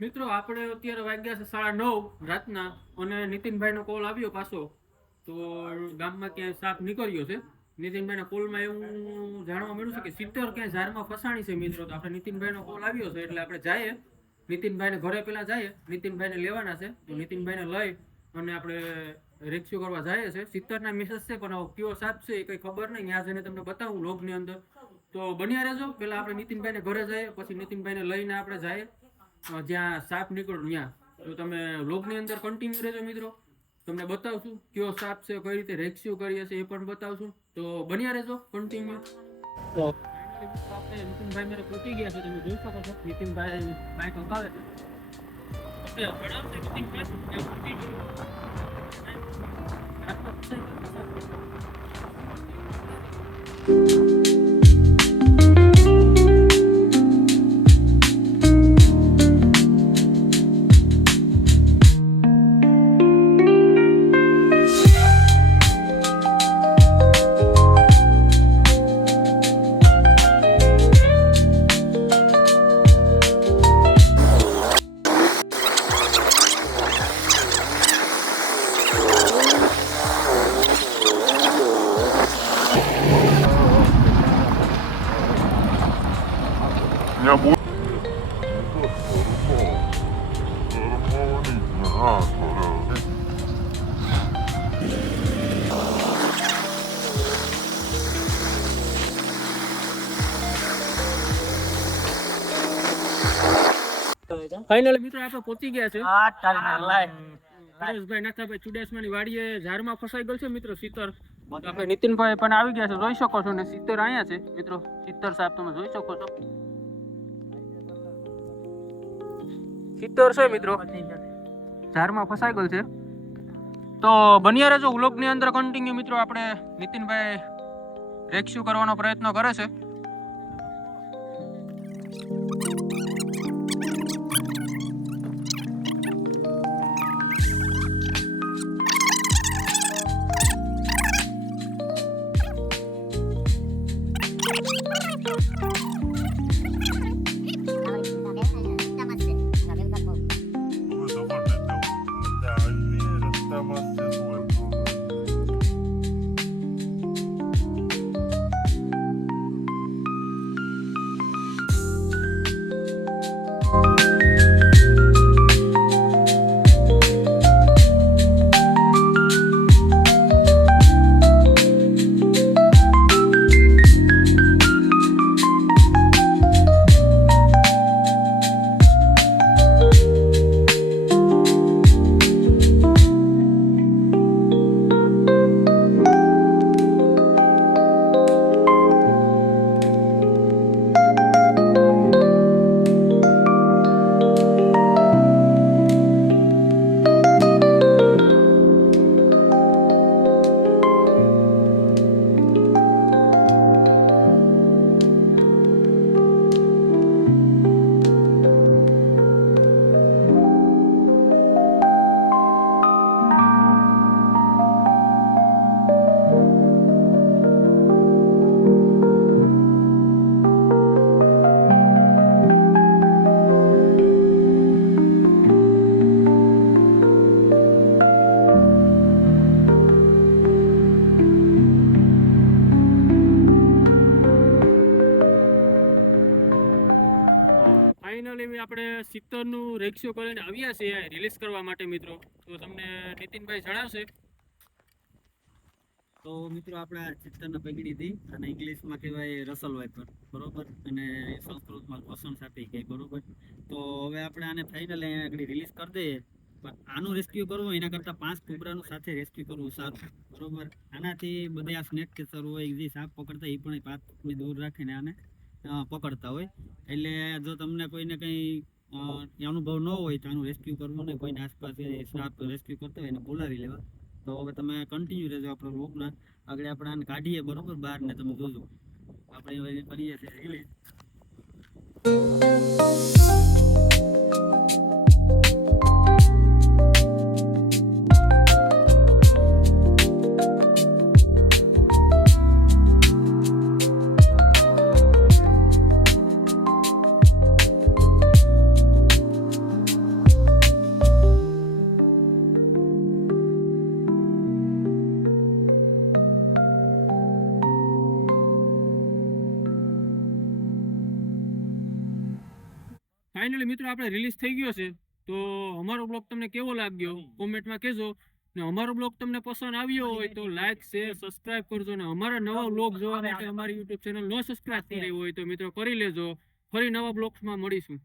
મિત્રો આપણે અત્યારે વાગ્યા છે 9:30 રાતના અને નીતિનભાઈનો કોલ આવ્યો પાછો. તો ગામમાં ક્યાંય સાપ નીકળ્યો છે. નીતિનભાઈના કોલમાં એવું જાણવા મળ્યું છે કે 70 ક્યાંય ઝાડમાં ફસાણી છે મિત્રો. તો આપણે નીતિનભાઈનો કોલ આવ્યો છે એટલે આપણે જઈએ નીતિનભાઈને ઘરે પહેલા જઈએ. નીતિનભાઈને લેવાના છે તો નીતિનભાઈને લઈ અને આપણે રેસ્ક્યુ કરવા જઈએ છે. 70ના મેસેજ છે પણ કયો સાપ છે એ કંઈ ખબર નહીં. ત્યાં જઈને તમને બતાવું લોગની અંદર. તો બન્યા રહેજો. પહેલા આપણે નીતિનભાઈને ઘરે જઈએ પછી નીતિનભાઈને લઈને આપણે જઈએ જ્યાં સાપ નીકળ્યો ત્યાં. તો તમે વ્લોગની અંદર કન્ટિન્યુ રહેજો મિત્રો. તમને બતાવશું કયો સાપ છે, કઈ રીતે રેસ્ક્યુ કરીએ છીએ એ પણ બતાવશું. તો બન્યા રહેજો કન્ટિન્યુ. તો આપણે નીતિનભાઈ મારે પહોંચી ગયા છે. તમે જોઈ શકો છો નીતિનભાઈ બાઇક હકાવે છે. Ya bu ફાઇનલ મિત્રો આપણે પહોંચી ગયા છે. પરેશભાઈ નાથાભાઈ ચુડાસમાની વાડીએ ઝાડમાં ફસાઈ ગયેલ છે મિત્રો 70. આપણે નીતિનભાઈ પણ આવી ગયા છે, જોઈ શકો છો. ને 70 અહીંયા છે મિત્રો. 70 સાહેબ તમે જોઈ શકો છો. 70 છે મિત્રો, ઝાડમાં ફસાઈ ગયેલ છે. તો બન્યા રહેજો વ્લોગની અંદર કન્ટિન્યુ મિત્રો. આપણે નીતિનભાઈ રેસ્ક્યુ કરવાનો પ્રયત્ન કરે છે. આપણે 70 નું રેસ્ક્યુ કરીને આવ્યા છીએ રિલીઝ કરવા માટે મિત્રો. તો તમને નીતિનભાઈ જણાવશે. તો મિત્રો આપણે 70 પકડી હતી અને ઇંગ્લિશમાં કહેવાય રસલ વાઇપર, બરોબર, અને સંસ્કૃતમાં વસન સાપી કહે, બરોબર. તો હવે આપણે આને ફાઇનલ અહીંયા આગળ રિલીઝ કરી દઈએ. પણ આનું રેસ્ક્યુ કરવું એના કરતાં 5 કોબરાનું સાથે રેસ્ક્યુ કરવું સારું, બરોબર. આનાથી બધા આ સ્નેક કેસર હોય જે સાપ પકડતા એ પણ 5 દૂર રાખીને આને પકડતા હોય. એટલે જો તમને કોઈને કંઈ અનુભવ ન હોય તો આનું રેસ્ક્યુ કરવું ને કોઈને આસપાસ સાપ રેસ્ક્યુ કરતા હોય એને બોલાવી લેવા. તો હવે તમે કન્ટિન્યુ રહેજો આપણો વ્લોગના. આગળ આપણે આને કાઢીએ બરોબર બહાર ને તમે જોજો આપણે કરીએ છીએ રિલીઝ. ફાઇનલી મિત્રો આપણે રિલીઝ થઈ ગયો છે. તો અમારો બ્લોગ તમને કેવો લાગ્યો કોમેન્ટમાં કહેજો. ને અમારો બ્લોગ તમને પસંદ આવ્યો હોય તો લાઈક શેર સબસ્ક્રાઇબ કરજો. ને અમારા નવા બ્લોગ જોવા માટે અમારી યુટ્યુબ ચેનલ નો સબસ્ક્રાઇબ કરી હોય તો મિત્રો કરી લેજો. ફરી નવા બ્લોગ્સમાં મળીશું.